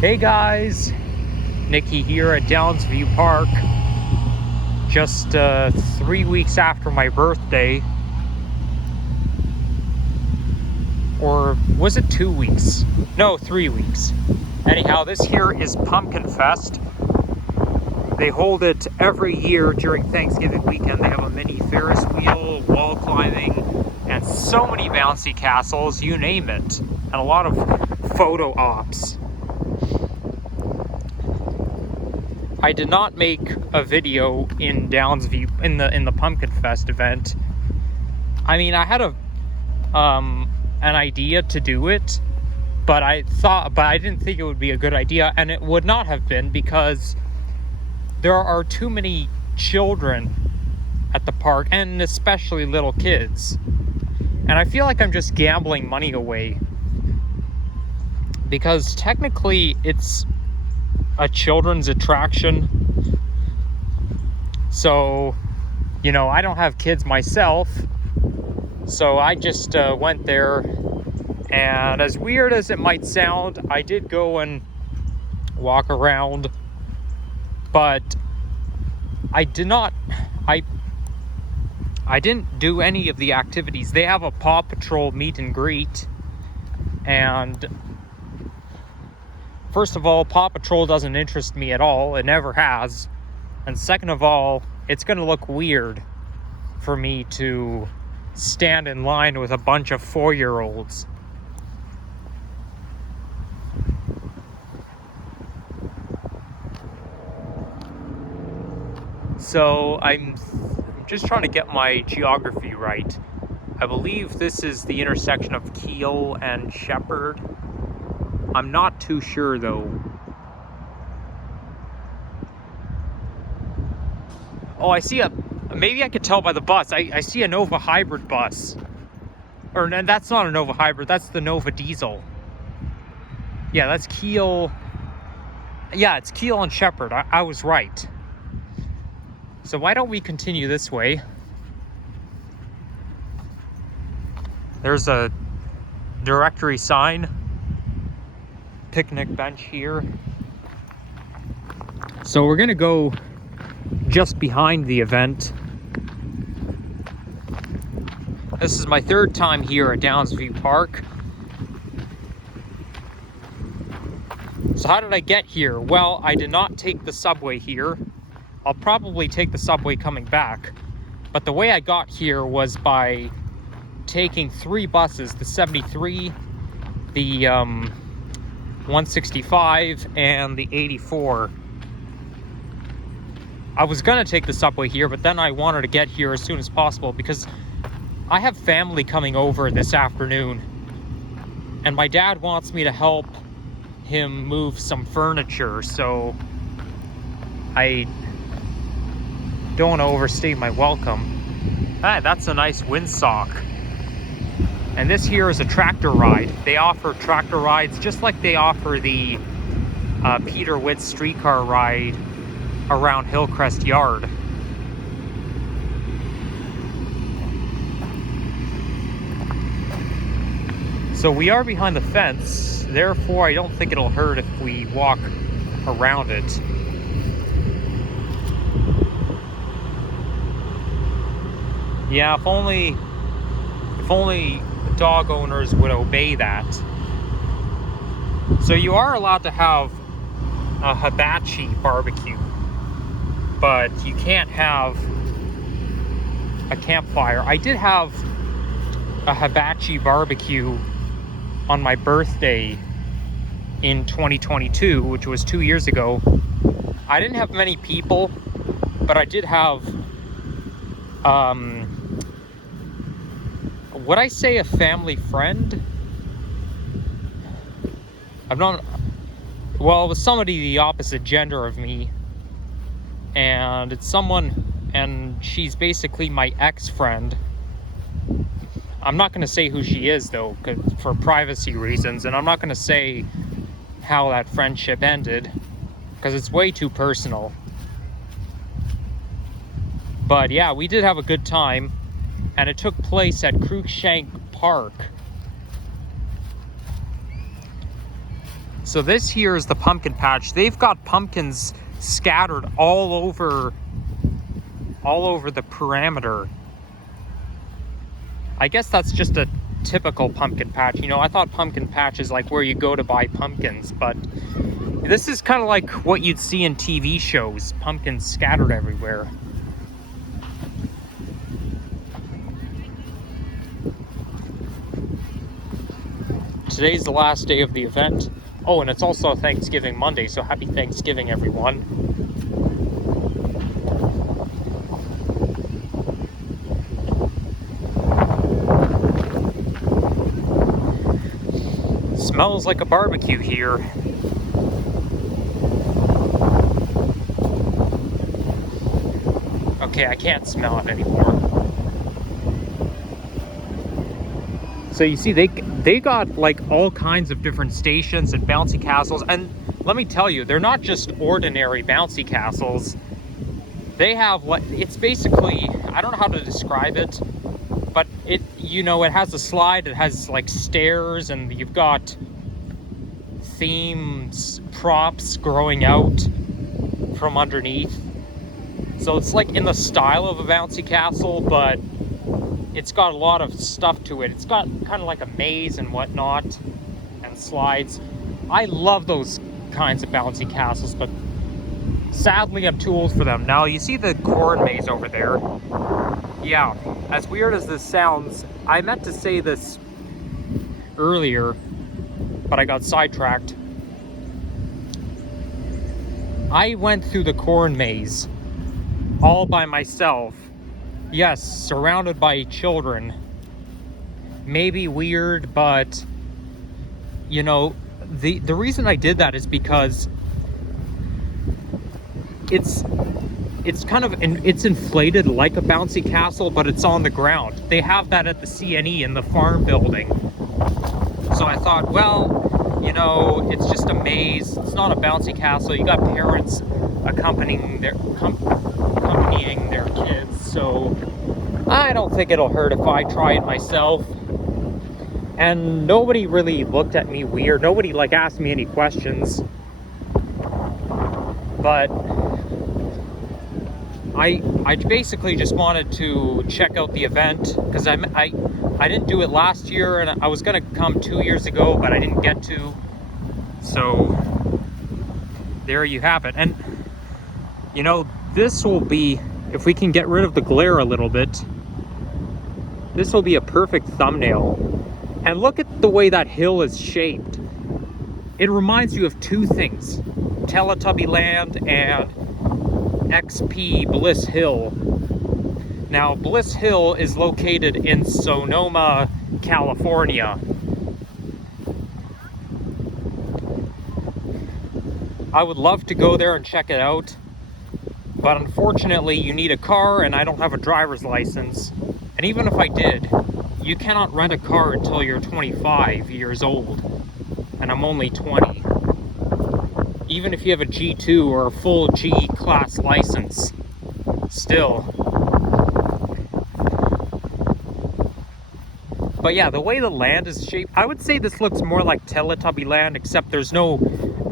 Hey guys, Nikki here at Downsview Park. Just 3 weeks after my birthday. Or was it 2 weeks? No, 3 weeks. Anyhow, this here is Pumpkinfest. They hold it every year during Thanksgiving weekend. They have a mini Ferris wheel, wall climbing, and so many bouncy castles, you name it. And a lot of photo ops. I did not make a video in Downsview in the Pumpkinfest event. I mean, I had an idea to do it, but I didn't think it would be a good idea, and it would not have been because there are too many children at the park, and especially little kids. And I feel like I'm just gambling money away because technically it's a children's attraction. So, you know, I don't have kids myself, so I just went there, and as weird as it might sound, I did go and walk around, but I didn't do any of the activities. They have a Paw Patrol meet and greet, and first of all, Paw Patrol doesn't interest me at all. It never has. And second of all, it's going to look weird for me to stand in line with a bunch of 4-year-olds. So I'm just trying to get my geography right. I believe this is the intersection of Keel and Shepherd. I'm not too sure though. Oh, I see maybe I could tell by the bus. I see a Nova hybrid bus. Or that's not a Nova hybrid, that's the Nova diesel. Yeah, that's Keel. Yeah, it's Keel and Shepherd. I was right. So why don't we continue this way? There's a directory sign. Picnic bench here. So we're gonna go just behind the event. This is my 3rd time here at Downsview Park. So how did I get here? Well, I did not take the subway here. I'll probably take the subway coming back. But the way I got here was by taking 3 buses, the 73, the 165, and the 84. I was gonna take the subway here, but then I wanted to get here as soon as possible because I have family coming over this afternoon, and my dad wants me to help him move some furniture, so I don't want to overstay my welcome. Ah, that's a nice windsock. And this here is a tractor ride. They offer tractor rides just like they offer the Peter Witt streetcar ride around Hillcrest Yard. So we are behind the fence, therefore I don't think it'll hurt if we walk around it. Yeah, if only dog owners would obey that. So you are allowed to have a hibachi barbecue, but you can't have a campfire. I did have a hibachi barbecue on my birthday in 2022, which was 2 years ago. I didn't have many people, but I did have would I say a family friend? Well, it was somebody the opposite gender of me, and it's someone, and she's basically my ex-friend. I'm not going to say who she is though, for privacy reasons, and I'm not going to say how that friendship ended because it's way too personal. But yeah, we did have a good time, and it took place at Cruikshank Park. So this here is the pumpkin patch. They've got pumpkins scattered all over the perimeter. I guess that's just a typical pumpkin patch. You know, I thought pumpkin patch is like where you go to buy pumpkins, but this is kind of like what you'd see in TV shows, pumpkins scattered everywhere. Today's the last day of the event. Oh, and it's also Thanksgiving Monday, so happy Thanksgiving, everyone. Smells like a barbecue here. Okay, I can't smell it anymore. So you see, they got like all kinds of different stations and bouncy castles, and let me tell you, they're not just ordinary bouncy castles. They have what, it's basically, I don't know how to describe it, but it, you know, it has a slide, it has like stairs, and you've got themes, props growing out from underneath. So it's like in the style of a bouncy castle, but it's got a lot of stuff to it. It's got kind of like a maze and whatnot, and slides. I love those kinds of bouncy castles, but sadly I'm too old for them. Now you see the corn maze over there. Yeah, as weird as this sounds, I meant to say this earlier, but I got sidetracked. I went through the corn maze all by myself. Yes, surrounded by children. Maybe weird, but you know, the reason I did that is because it's kind of, it's inflated like a bouncy castle, but it's on the ground. They have that at the CNE in the farm building. So I thought, well, you know, it's just a maze. It's not a bouncy castle. You got parents accompanying their kids, so I don't think it'll hurt if I try it myself. And nobody really looked at me weird. Nobody like asked me any questions. But I basically just wanted to check out the event, because I didn't do it last year, and I was gonna come 2 years ago, but I didn't get to. So there you have it. And you know, this will be, if we can get rid of the glare a little bit, this will be a perfect thumbnail. And look at the way that hill is shaped. It reminds you of two things: Teletubby Land and XP Bliss Hill. Now, Bliss Hill is located in Sonoma, California. I would love to go there and check it out, but unfortunately you need a car, and I don't have a driver's license. And even if I did, you cannot rent a car until you're 25 years old, and I'm only 20. Even if you have a G2 or a full G-class license, still. But yeah, the way the land is shaped, I would say this looks more like Teletubby Land, except there's no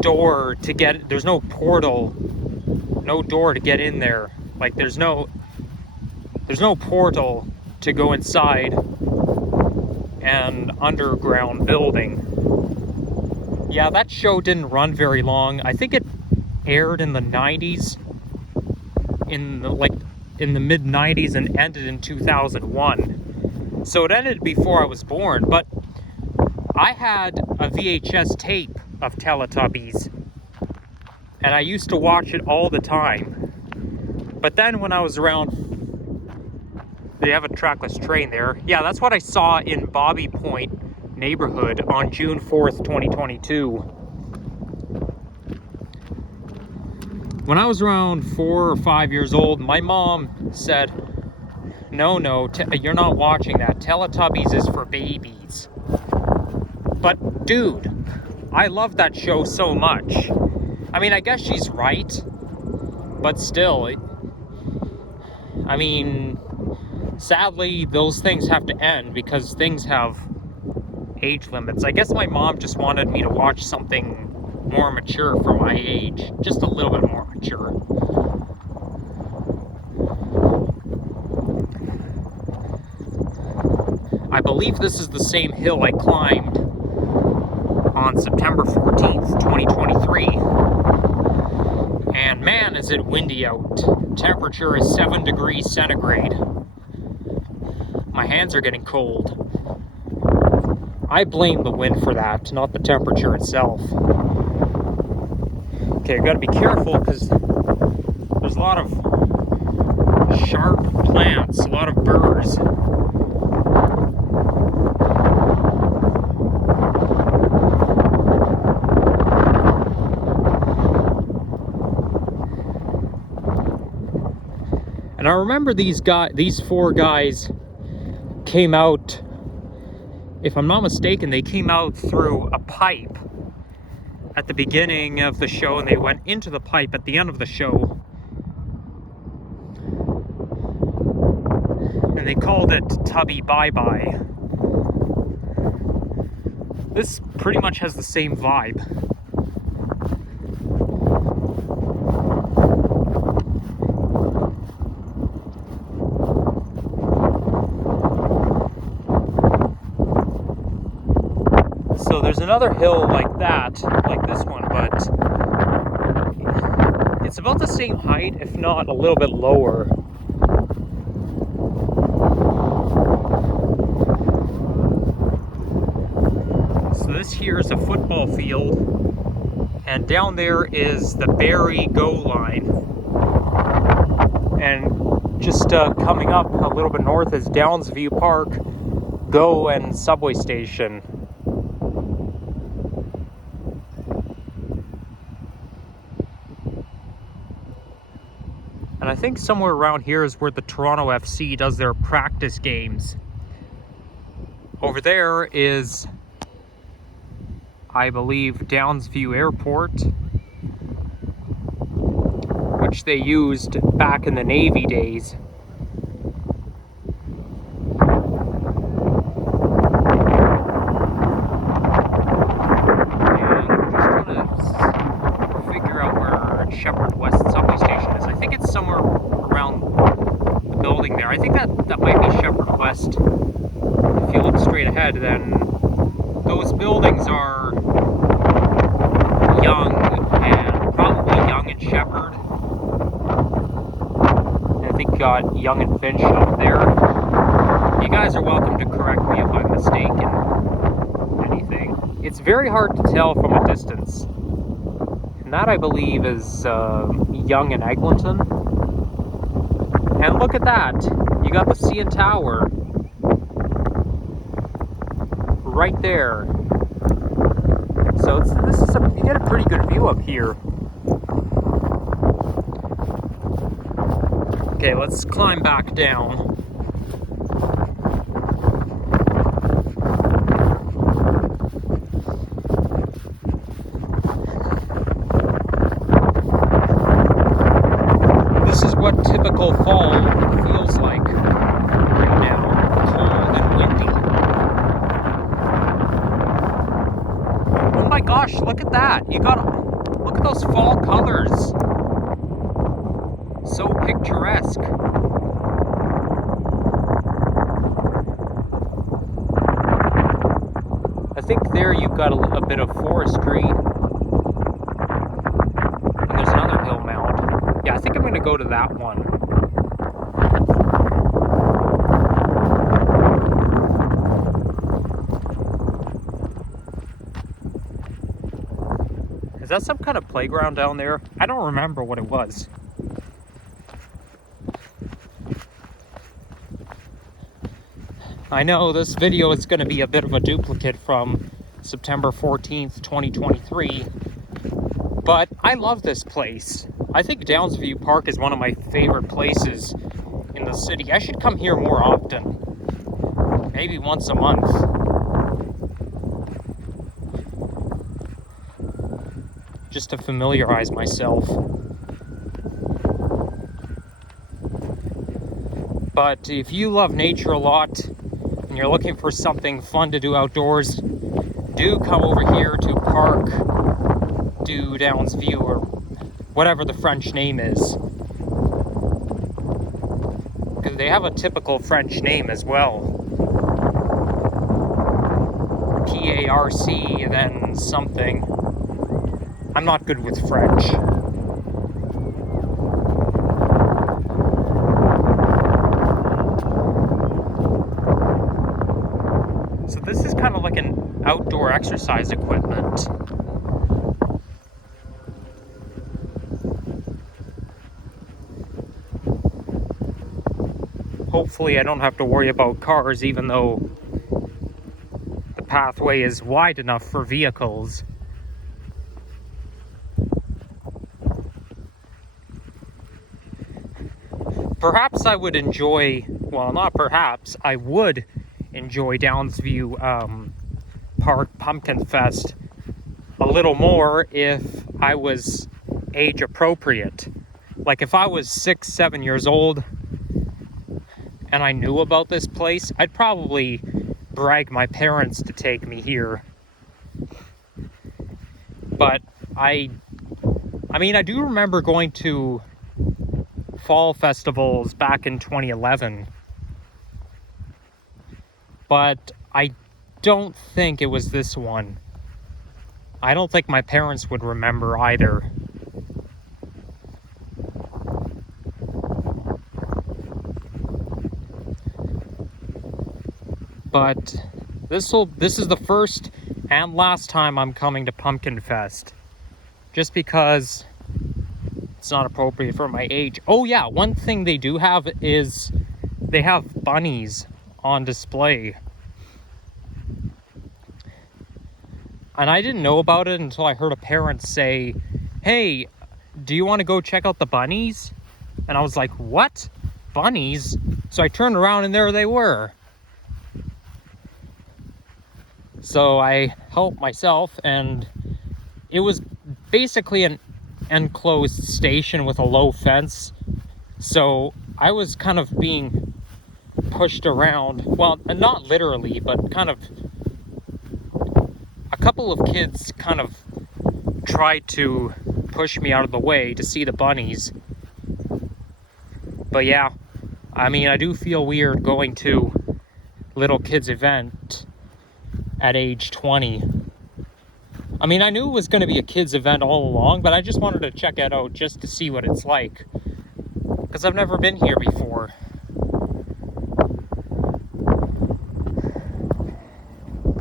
door to get, there's no portal, no door to get in there. Like there's no portal to go inside an underground building. Yeah, that show didn't run very long. I think it aired in the 90s, in the mid 90s, and ended in 2001. So it ended before I was born, but I had a VHS tape of Teletubbies, and I used to watch it all the time. But then when I was around, they have a trackless train there. Yeah, that's what I saw in Bobby Point neighborhood on June 4th, 2022. When I was around 4 or 5 years old, my mom said, no, you're not watching that. Teletubbies is for babies. But dude, I love that show so much. I mean, I guess she's right, but still, I mean, sadly, those things have to end because things have age limits. I guess my mom just wanted me to watch something more mature for my age. Just a little bit more mature. I believe this is the same hill I climbed on September 14th, 2023. And man, is it windy out. Temperature is 7 degrees centigrade. My hands are getting cold. I blame the wind for that, not the temperature itself. Okay, I gotta be careful because there's a lot of sharp plants, a lot of burrs. And I remember these four guys came out, if I'm not mistaken, they came out through a pipe at the beginning of the show, and they went into the pipe at the end of the show. And they called it Tubby Bye Bye. This pretty much has the same vibe. So there's another hill like that, like this one, but it's about the same height, if not a little bit lower. So this here is a football field, and down there is the Barrie Go line. And just coming up a little bit north is Downsview Park, Go, and subway station. And I think somewhere around here is where the Toronto FC does their practice games. Over there is, I believe, Downsview Airport, which they used back in the Navy days. I think that might be Shepherd West. If you look straight ahead, then those buildings are young, and probably Young and Shepherd. And I think got Young and Finch up there. You guys are welcome to correct me if I'm mistaken. Anything. It's very hard to tell from a distance. And that, I believe, is Young and Eglinton. And look at that. You got the CN Tower right there. So you get a pretty good view up here. Okay, let's climb back down. This is what typical fall feels like right now, cold and windy. Oh my gosh, look at that. Look at those fall colors. So picturesque. I think there you've got a bit of forestry. And there's another hill mound. Yeah, I think I'm going to go to that one. Is that some kind of playground down there? I don't remember what it was. I know this video is going to be a bit of a duplicate from September 14th, 2023, but I love this place. I think Downsview Park is one of my favorite places in the city. I should come here more often, maybe once a month. Just to familiarize myself. But if you love nature a lot and you're looking for something fun to do outdoors, do come over here to Park Downsview, or whatever the French name is. Because they have a typical French name as well. P-A-R-C and then something. I'm not good with French. So this is kind of like an outdoor exercise equipment. Hopefully I don't have to worry about cars, even though the pathway is wide enough for vehicles. Perhaps I would enjoy, well, not perhaps, I would enjoy Downsview Park Pumpkinfest a little more if I was age appropriate. Like if I was 6, 7 years old and I knew about this place, I'd probably brag my parents to take me here. But I mean, I do remember going to fall festivals back in 2011, but I don't think it was this one. I don't think my parents would remember either. But this is the first and last time I'm coming to Pumpkinfest, just because it's not appropriate for my age. Oh yeah, one thing they do have is they have bunnies on display. And I didn't know about it until I heard a parent say, "Hey, do you want to go check out the bunnies?" And I was like, "What? Bunnies?" So I turned around and there they were. So I helped myself, and it was basically an enclosed station with a low fence. So I was kind of being pushed around. Well, not literally, but kind of. A couple of kids kind of tried to push me out of the way to see the bunnies. But yeah, I mean, I do feel weird going to little kids' event at age 20. I mean, I knew it was going to be a kids' event all along, but I just wanted to check it out just to see what it's like, because I've never been here before.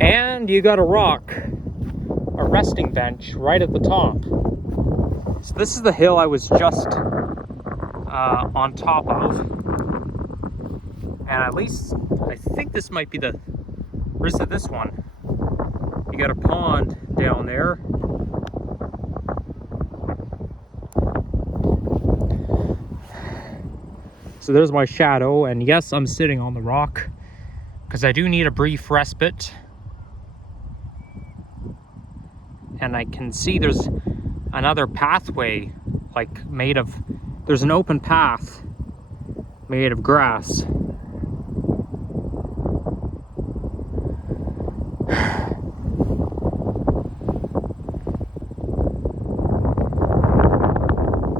And you got a resting bench right at the top. So this is the hill I was just on top of. And at least, I think this might be or is it this one? You got a pond down there. So there's my shadow, and yes, I'm sitting on the rock because I do need a brief respite. And I can see there's another pathway, like there's an open path made of grass.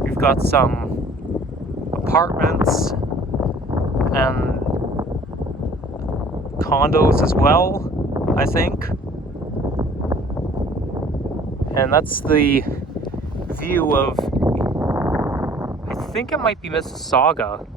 We've got some apartments and condos as well, I think. And that's the view of, I think it might be Mississauga.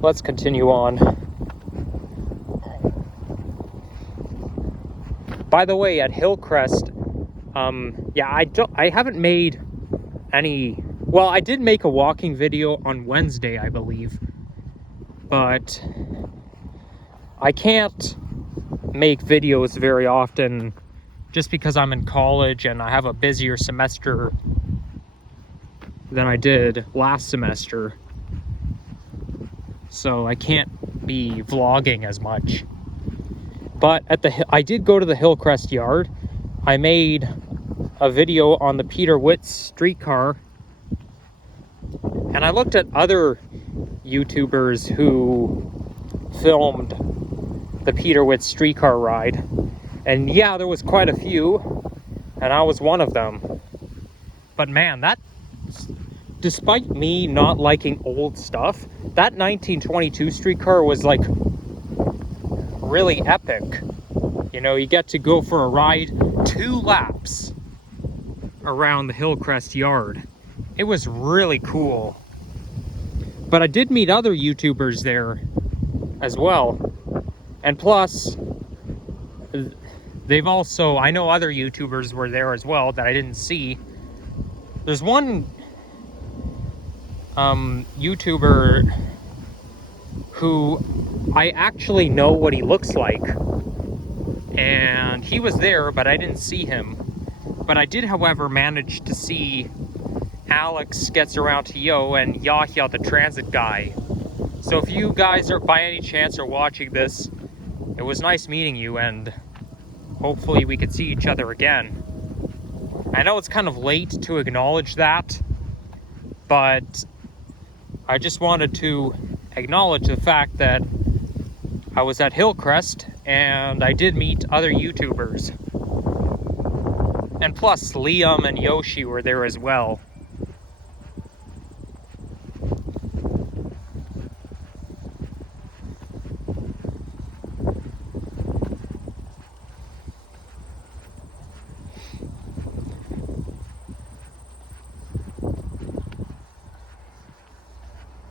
Let's continue on. By the way, at Hillcrest, yeah, I haven't made any. Well, I did make a walking video on Wednesday, I believe, but I can't make videos very often just because I'm in college and I have a busier semester than I did last semester. So I can't be vlogging as much. But I did go to the Hillcrest yard. I made a video on the Peter Witt streetcar. And I looked at other YouTubers who filmed the Peterwitz streetcar ride. And yeah, there was quite a few, and I was one of them. But man, that, despite me not liking old stuff, that 1922 streetcar was like really epic. You know, you get to go for a ride 2 laps around the Hillcrest yard. It was really cool. But I did meet other YouTubers there as well. And plus, they've also, I know other YouTubers were there as well that I didn't see. There's one YouTuber who I actually know what he looks like. And he was there, but I didn't see him. But I did, however, manage to see Alex Gets Around to Yo and Yahya the Transit Guy. So if you guys are by any chance are watching this, it was nice meeting you, and hopefully we could see each other again. I know it's kind of late to acknowledge that, but I just wanted to acknowledge the fact that I was at Hillcrest and I did meet other YouTubers. And plus, Liam and Yoshi were there as well.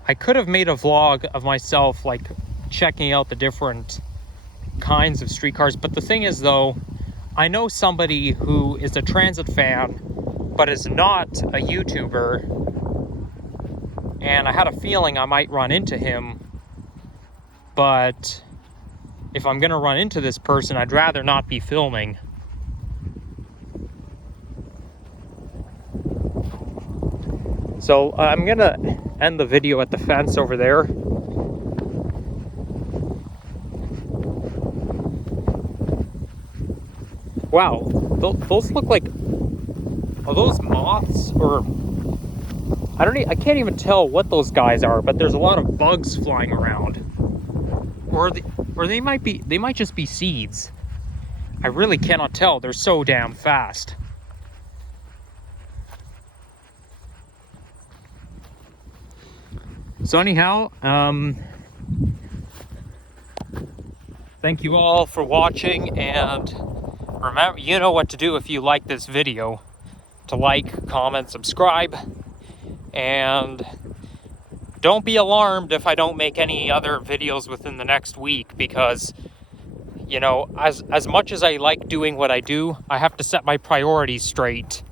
I could have made a vlog of myself, like, checking out the different kinds of streetcars, but the thing is, though, I know somebody who is a transit fan, but is not a YouTuber, and I had a feeling I might run into him, but if I'm gonna run into this person, I'd rather not be filming. So I'm gonna end the video at the fence over there. Wow, those look like, are those moths? Or I can't even tell what those guys are, but there's a lot of bugs flying around. Or they might just be seeds. I really cannot tell. They're so damn fast. So anyhow, thank you all for watching, and remember, you know what to do if you like this video. To like, comment, subscribe, and don't be alarmed if I don't make any other videos within the next week, because, you know, as much as I like doing what I do, I have to set my priorities straight.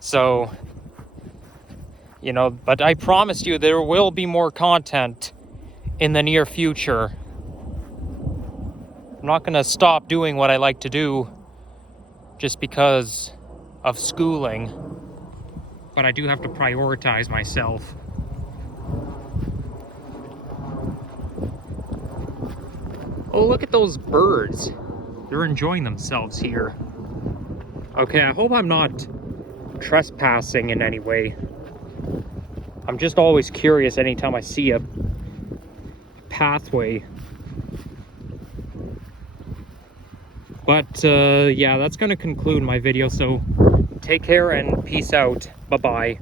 So, you know, but I promise you there will be more content in the near future. I'm not going to stop doing what I like to do just because of schooling, but I do have to prioritize myself. Oh, look at those birds. They're enjoying themselves here. Okay, I hope I'm not trespassing in any way. I'm just always curious anytime I see a pathway. But yeah, that's going to conclude my video, so take care and peace out. Bye-bye.